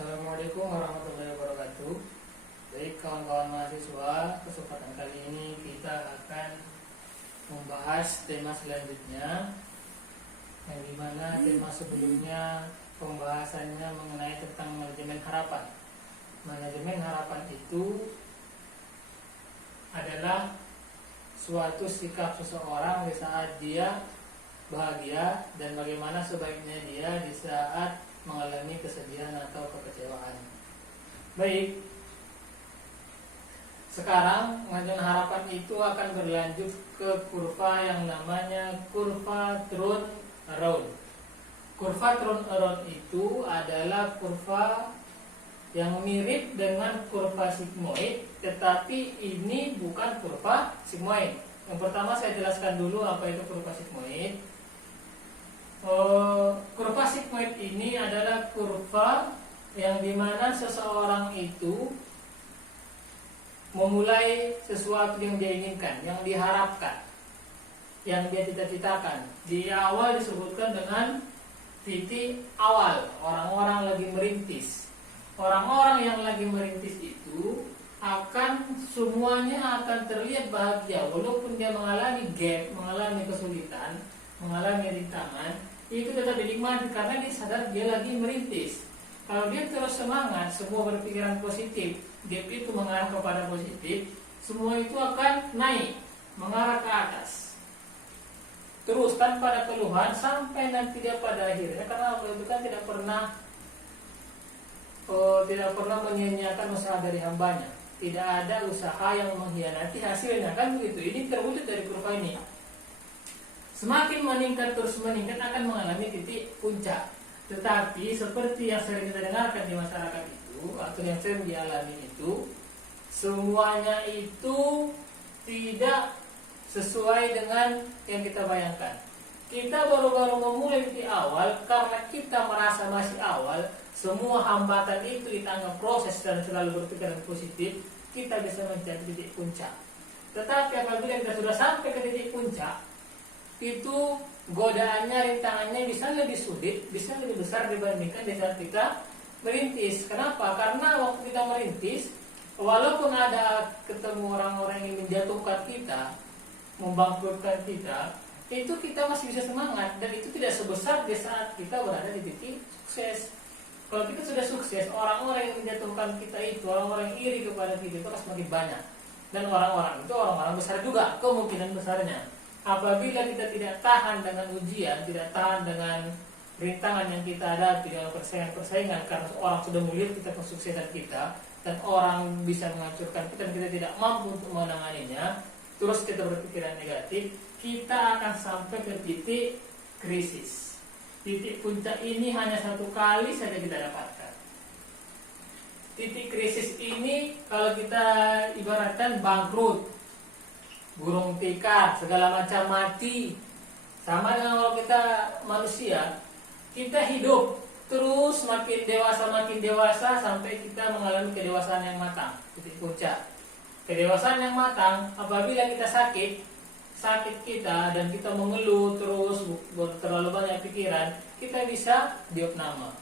Assalamualaikum warahmatullahi wabarakatuh. Baik kawan-kawan mahasiswa, kesempatan kali ini kita akan membahas tema selanjutnya, yang dimana tema sebelumnya pembahasannya mengenai tentang manajemen harapan. Manajemen harapan itu adalah suatu sikap seseorang di saat dia bahagia dan bagaimana sebaiknya dia di saat mengalami kesedihan atau kekecewaan. Baik, sekarang manajemen harapan itu akan berlanjut ke kurva yang namanya kurva turn around. Kurva turn around itu adalah kurva yang mirip dengan kurva sigmoid, tetapi ini bukan kurva sigmoid. Yang pertama saya jelaskan dulu apa itu kurva sigmoid. Kurva sigmoid ini adalah kurva yang dimana seseorang itu memulai sesuatu yang dia inginkan, yang diharapkan, yang dia cita-citakan. Di awal disebutkan dengan titik awal, orang-orang lagi merintis. Orang-orang yang lagi merintis itu akan semuanya akan terlihat bahagia walaupun dia mengalami gap, mengalami kesulitan, mengalami rintangan, itu tetap dinikmati karena dia sadar dia lagi merintis. Kalau dia terus semangat, semua berpikiran positif, gap itu mengarah kepada positif, semua itu akan naik, mengarah ke atas. Terus tanpa ada keluhan sampai nanti dia pada akhirnya, karena Allah itu kan tidak pernah menyia-nyiakan usaha dari hambanya. Tidak ada usaha yang mengkhianati hasilnya, kan begitu. Ini terwujud dari kurva ini. Semakin meningkat terus meningkat akan mengalami titik puncak. Tetapi seperti yang sering kita dengarkan di masyarakat itu atau yang sering dialami itu, semuanya itu tidak sesuai dengan yang kita bayangkan. Kita baru-baru memulai di awal karena kita merasa masih awal. Semua hambatan itu ditanggap proses dan selalu berpikiran positif, kita bisa mencapai titik puncak. Tetapi apabila kita sudah sampai ke titik puncak, itu godaannya, rintangannya bisa lebih sulit, bisa lebih besar dibandingkan di saat kita merintis. Kenapa? Karena waktu kita merintis, walaupun ada ketemu orang-orang yang menjatuhkan kita, membangkrutkan kita, itu kita masih bisa semangat dan itu tidak sebesar di saat kita berada di titik sukses. Kalau kita sudah sukses, orang-orang yang menjatuhkan kita itu, orang-orang yang iri kepada kita itu akan semakin banyak. Dan orang-orang itu orang-orang besar juga, kemungkinan besarnya. Apabila kita tidak tahan dengan ujian, tidak tahan dengan rintangan yang kita hadapi dengan persaingan karena orang sudah melihat kita kesuksesan kita dan orang bisa menghancurkan kita dan kita tidak mampu untuk menanganinya, terus kita berpikiran negatif, kita akan sampai ke titik krisis. Titik puncak ini hanya satu kali saja kita dapatkan. Titik krisis ini kalau kita ibaratkan bangkrut, burung tikar, segala macam mati. Sama dengan kalau kita manusia, kita hidup terus makin dewasa sampai kita mengalami kedewasaan yang matang, titik puncak. Kedewasaan yang matang apabila kita sakit kita dan kita mengeluh terus terlalu banyak pikiran, kita bisa diopname.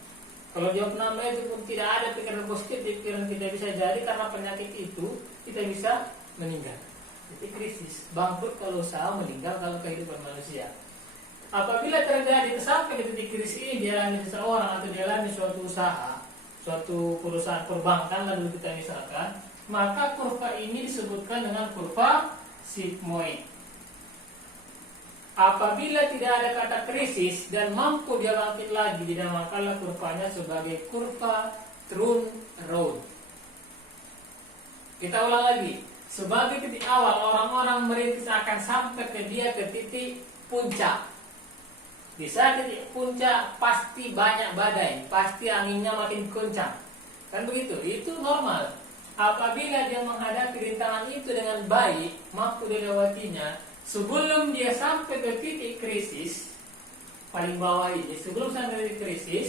Kalau diopname itu pun tidak ada pikiran positif, pikiran kita bisa jadi karena penyakit itu kita bisa meninggal. Titik krisis, bangkrut kalau usaha, meninggal kalau kehidupan manusia. Apabila terjadi sampai ke titik krisis ini dialami seseorang atau dialami suatu usaha, suatu perusahaan perbankan lalu kita misalkan, maka kurva ini disebutkan dengan kurva sigmoid. Apabila tidak ada kata krisis dan mampu dia bangkit lagi, dinamakanlah kurvanya sebagai kurva turn around. Kita ulang lagi. Sebagai titik awal, orang-orang merintis akan sampai ke titik puncak. Di saat titik puncak pasti banyak badai, pasti anginnya makin kencang. Kan begitu? Itu normal. Apabila dia menghadapi rintangan itu dengan baik, mampu dilewatinya, sebelum dia sampai ke titik krisis, paling bawah ini, sebelum sampai ke titik krisis,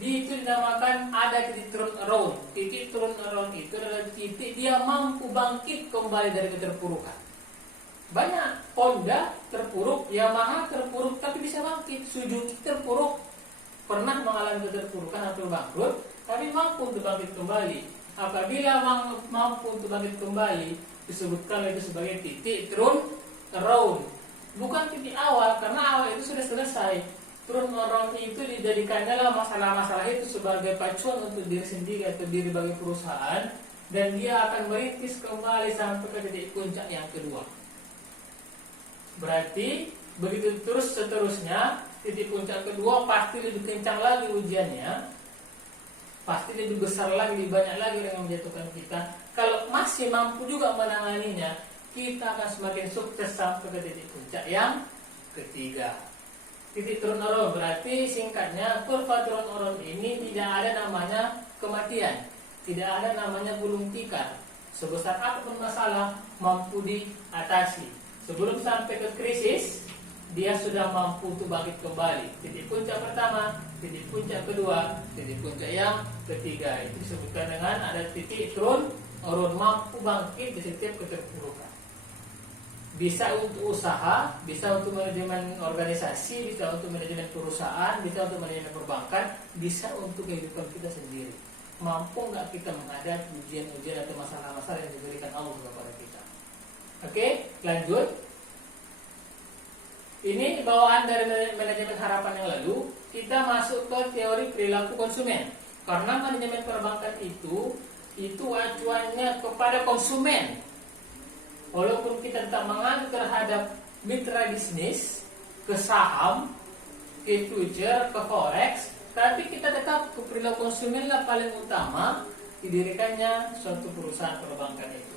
itu dinamakan ada titik turn around. Titik turn around itu adalah titik dia mampu bangkit kembali dari keterpurukan. Banyak Honda terpuruk, Yamaha terpuruk tapi bisa bangkit. Suzuki terpuruk, pernah mengalami keterpurukan atau bangkrut, tapi tapi mampu untuk bangkit kembali. Apabila mampu untuk bangkit kembali, disebutkan itu sebagai titik turn around, bukan titik awal, karena awal itu sudah selesai. Turn around itu dijadikannya lah masalah-masalah itu sebagai pacuan untuk diri sendiri atau diri bagi perusahaan, dan dia akan merintis kembali sampai ke titik puncak yang kedua. Berarti begitu terus seterusnya, titik puncak kedua pasti lebih kencang lagi ujiannya, pasti lebih besar lagi, lebih banyak lagi yang menjatuhkan kita. Kalau masih mampu juga menanganinya, kita akan semakin sukses sampai ke titik puncak yang ketiga. Titik turun around berarti singkatnya, kurva turun around ini tidak ada namanya kematian, tidak ada namanya gulung tikar. Sebesar apapun masalah mampu diatasi. Sebelum sampai ke krisis, dia sudah mampu untuk bangkit kembali. Titik puncak pertama, titik puncak kedua, titik puncak yang ketiga. Itu disebutkan dengan ada titik turun around, mampu bangkit di setiap keterpurukan. Bisa untuk usaha, bisa untuk manajemen organisasi, bisa untuk manajemen perusahaan, bisa untuk manajemen perbankan, bisa untuk kehidupan kita sendiri. Mampu nggak kita menghadapi ujian-ujian atau masalah-masalah yang diberikan Allah kepada kita? Oke, lanjut. Ini bawaan dari manajemen harapan yang lalu. Kita masuk ke teori perilaku konsumen. Karena manajemen perbankan itu acuannya kepada konsumen. Walaupun kita tak mengacu terhadap mitra bisnis, ke saham, ke future, ke forex, tapi kita tetap ke perilaku konsumen lah paling utama didirikannya suatu perusahaan perbankan itu.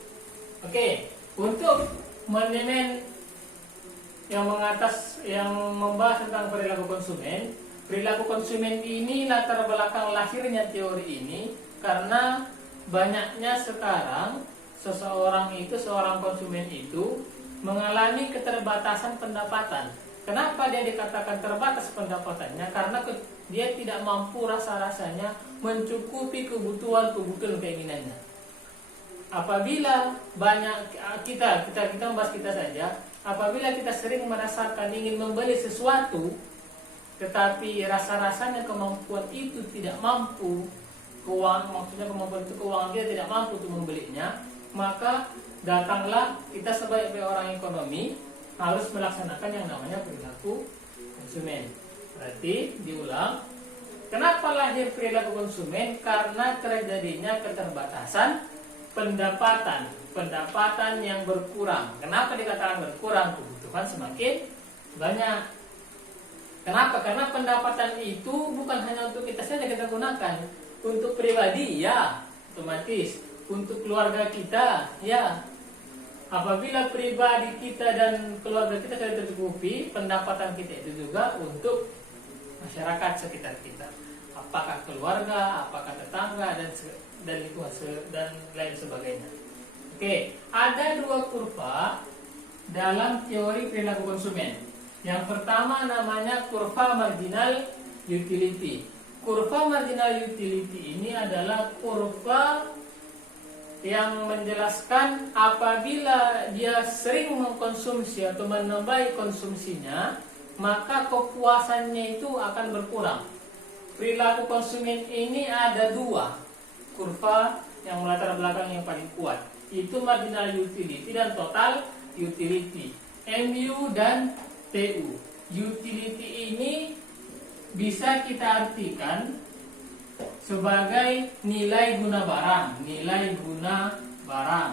Oke, untuk manajemen yang membahas tentang perilaku konsumen ini latar belakang lahirnya teori ini karena banyaknya sekarang seorang konsumen itu mengalami keterbatasan pendapatan. Kenapa dia dikatakan terbatas pendapatannya? Karena dia tidak mampu rasa-rasanya mencukupi kebutuhan keinginannya. Apabila kita membahas kita saja, apabila kita sering merasakan ingin membeli sesuatu, tetapi rasa-rasanya kemampuan itu tidak mampu, kemampuan itu keuangan kita tidak mampu untuk membelinya, maka datanglah kita sebagai orang ekonomi harus melaksanakan yang namanya perilaku konsumen. Berarti diulang, kenapa lahir perilaku konsumen? Karena terjadinya keterbatasan pendapatan yang berkurang. Kenapa dikatakan berkurang? Kebutuhan semakin banyak. Kenapa? Karena pendapatan itu bukan hanya untuk kita saja kita gunakan, untuk pribadi ya otomatis, untuk keluarga kita ya. Apabila pribadi kita dan keluarga kita sudah tercukupi, pendapatan kita itu juga untuk masyarakat sekitar kita. Apakah keluarga, apakah tetangga dan lingkungan dan lain sebagainya. Oke, ada dua kurva dalam teori perilaku konsumen. Yang pertama namanya kurva marginal utility. Kurva marginal utility ini adalah kurva yang menjelaskan apabila dia sering mengkonsumsi atau menambahi konsumsinya, maka kepuasannya itu akan berkurang. Perilaku konsumen ini ada dua kurva yang melatar belakang yang paling kuat, itu marginal utility dan total utility, MU dan TU. Utility ini bisa kita artikan sebagai nilai guna barang.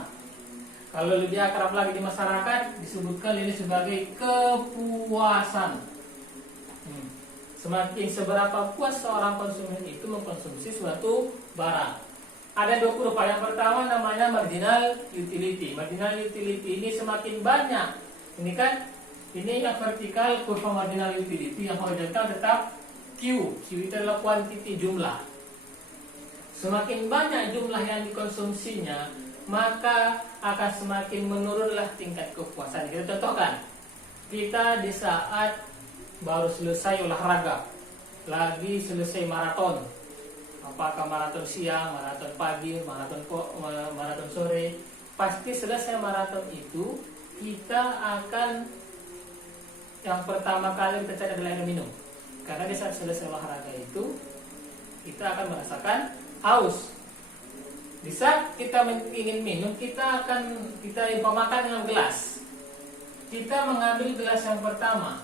Kalau lebih akrab lagi di masyarakat disebutkan ini sebagai kepuasan. Semakin seberapa puas seorang konsumen itu mengkonsumsi suatu barang. Ada dua kurva. Yang pertama namanya marginal utility. Marginal utility ini semakin banyak. Ini kan, ini yang vertikal kurva marginal utility, yang horizontal tetap Q. Q itu adalah kuantiti jumlah. Semakin banyak jumlah yang dikonsumsinya, maka akan semakin menurunlah tingkat kepuasan. Kita contohkan, kita di saat baru selesai olahraga, lagi selesai maraton, apakah maraton siang, maraton pagi, maraton sore, pasti selesai maraton itu kita akan yang pertama kali kita cari adalah air minum. Karena di saat selesai olahraga itu kita akan merasakan haus. Di saat kita ingin minum, kita umpamakan dengan gelas. Kita mengambil gelas yang pertama.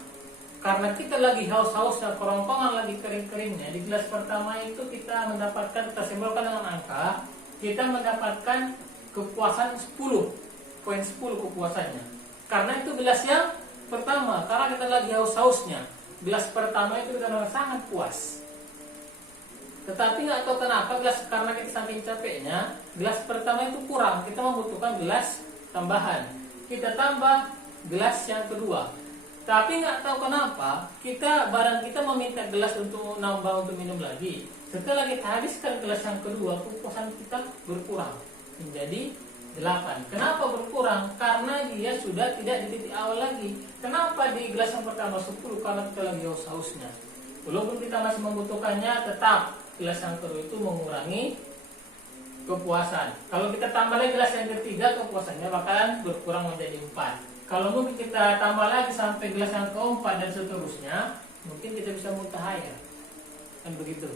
Karena kita lagi haus-hausnya, kerongkongan lagi kering-keringnya. Di gelas pertama itu kita mendapatkan, kita simbolkan dengan angka, kita mendapatkan kepuasan 10.10 kepuasannya. Karena itu gelas yang pertama, karena kita lagi haus-hausnya. Gelas pertama itu kita sangat puas. Tetapi nggak tahu kenapa karena kita saking capeknya, gelas pertama itu kurang. Kita membutuhkan gelas tambahan. Kita tambah gelas yang kedua. Tapi nggak tahu kenapa barang kita meminta gelas untuk nambah untuk minum lagi. Setelah kita habiskan gelas yang kedua, kepuasan kita berkurang menjadi 8. Kenapa berkurang? Karena dia sudah tidak di titik awal lagi. Kenapa di gelas yang pertama 10? Karena kita lagi haus-hausnya. Walaupun kita masih membutuhkannya, tetap gelas yang kedua itu mengurangi kepuasan. Kalau kita tambah lagi gelas yang ketiga, kepuasannya bakalan berkurang menjadi 4. Kalau mungkin kita tambah lagi sampai gelas yang keempat dan seterusnya, mungkin kita bisa mutahayar. Kan begitu.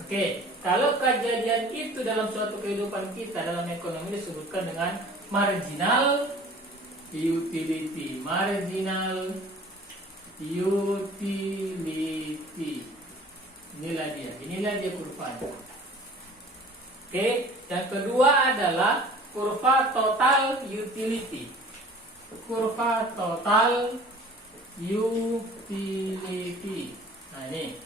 Oke, kalau kejadian itu dalam suatu kehidupan kita, dalam ekonomi disebutkan dengan marginal utility. Marginal utility. Inilah dia kurvanya. Oke, yang kedua adalah kurva total utility. Kurva total utility. Nah ini,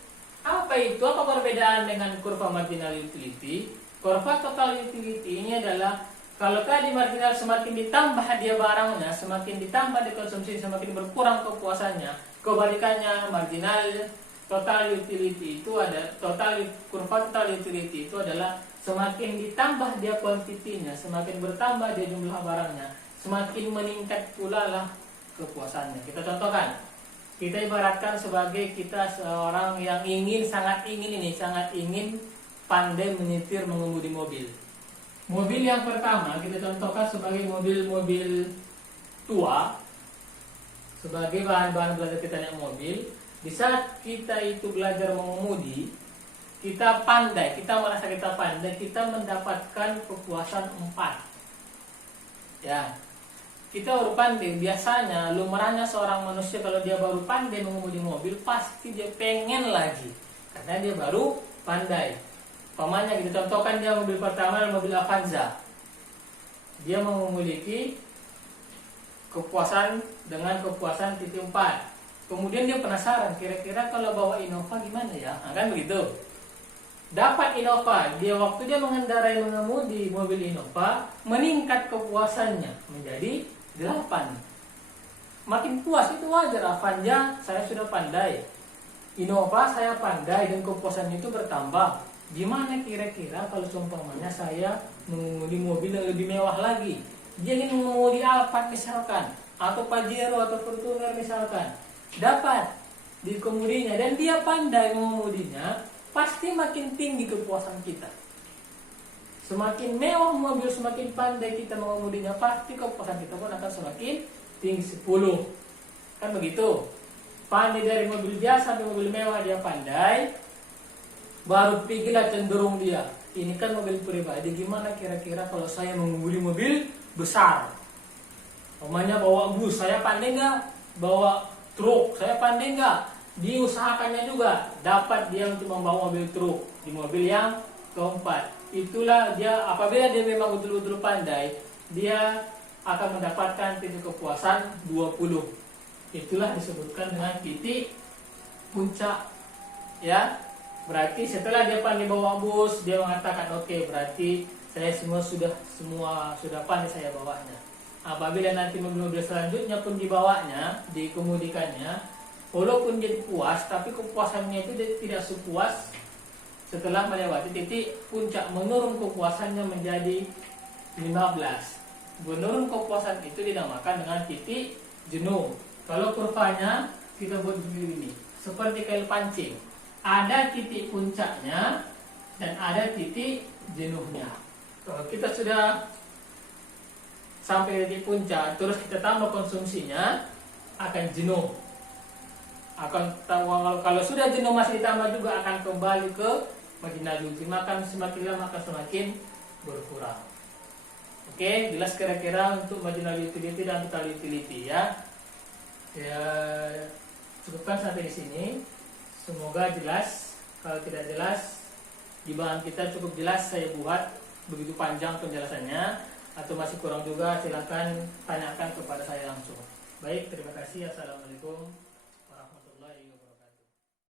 apa itu? Apa perbedaan dengan kurva marginal utility? Kurva total utility ini adalah kalau tadi marginal semakin ditambah dia barangnya, semakin ditambah dikonsumsi, semakin berkurang kepuasannya. Kebalikannya marginal total utility itu ada kurva total utility itu adalah semakin ditambah dia kuantitinya, semakin bertambah dia jumlah barangnya, semakin meningkat pula lah kepuasannya. Kita contohkan, kita ibaratkan sebagai kita seorang yang sangat ingin pandai menyetir mengemudi mobil. Mobil yang pertama kita contohkan sebagai mobil-mobil tua, sebagai bahan-bahan belajar kita naik mobil. Di saat kita itu belajar mengemudi, kita merasa kita pandai, kita mendapatkan kepuasan 4. Ya, kita baru pandai. Biasanya lumrahnya seorang manusia kalau dia baru pandai mengemudi mobil, pasti dia pengen lagi, karena dia baru pandai. Pamannya kita contohkan, dia mobil pertama adalah mobil Avanza. Dia memiliki kepuasan dengan kepuasan titik 4. Kemudian dia penasaran, kira-kira kalau bawa Innova gimana ya? Nah, kan begitu. Dapat Innova, waktu dia mengemudi mobil Innova, meningkat kepuasannya menjadi 8. Makin puas, itu wajar. Avanza saya sudah pandai, Innova saya pandai, dan kepuasannya itu bertambah. Gimana kira-kira kalau seumpamanya saya mengemudi mobil yang lebih mewah lagi? Dia ingin mengemudi Alphard misalkan, atau Pajero atau Fortuner misalkan. Dapat di kemudinya dan dia pandai mengemudinya, pasti makin tinggi kepuasan kita. Semakin mewah mobil, semakin pandai kita mengemudinya, pasti kepuasan kita pun akan semakin tinggi 10. Kan begitu. Pandai dari mobil biasa sampai mobil mewah dia pandai, baru pikirlah cenderung dia, ini kan mobil pribadi, gimana kira-kira kalau saya mengemudi mobil besar? Namanya bawa bus, saya pandai nggak? Bawa truk, saya pandai nggak? Diusahakannya juga, dapat dia untuk membawa mobil truk di mobil yang keempat. Itulah dia, apabila dia memang betul-betul pandai, dia akan mendapatkan titik kepuasan 20. Itulah disebutkan dengan titik puncak. Ya, berarti setelah dia pandai bawa bus, dia mengatakan oke, berarti saya semua sudah pandai saya bawanya. Apabila nanti mobil-mobil selanjutnya pun dibawanya, dikemudikannya, walaupun jadi puas, tapi kepuasannya itu tidak sepuas setelah melewati titik puncak. Menurun kepuasannya menjadi 15. Menurun kepuasan itu dinamakan dengan titik jenuh. Kalau kurvanya kita buat begini, seperti kail pancing. Ada titik puncaknya dan ada titik jenuhnya. Kalau kita sudah sampai di puncak, terus kita tambah konsumsinya, akan jenuh. Kalau sudah jenuh masih ditambah juga, akan kembali ke marginal makan semakin lama akan semakin berkurang. Oke, jelas kira-kira untuk marginal utility dan total utility ya. Ya, cukupkan sampai di sini. Semoga jelas. Kalau tidak jelas, di bahan kita cukup jelas saya buat begitu panjang penjelasannya, atau masih kurang juga silahkan tanyakan kepada saya langsung. Baik, terima kasih. Assalamualaikum.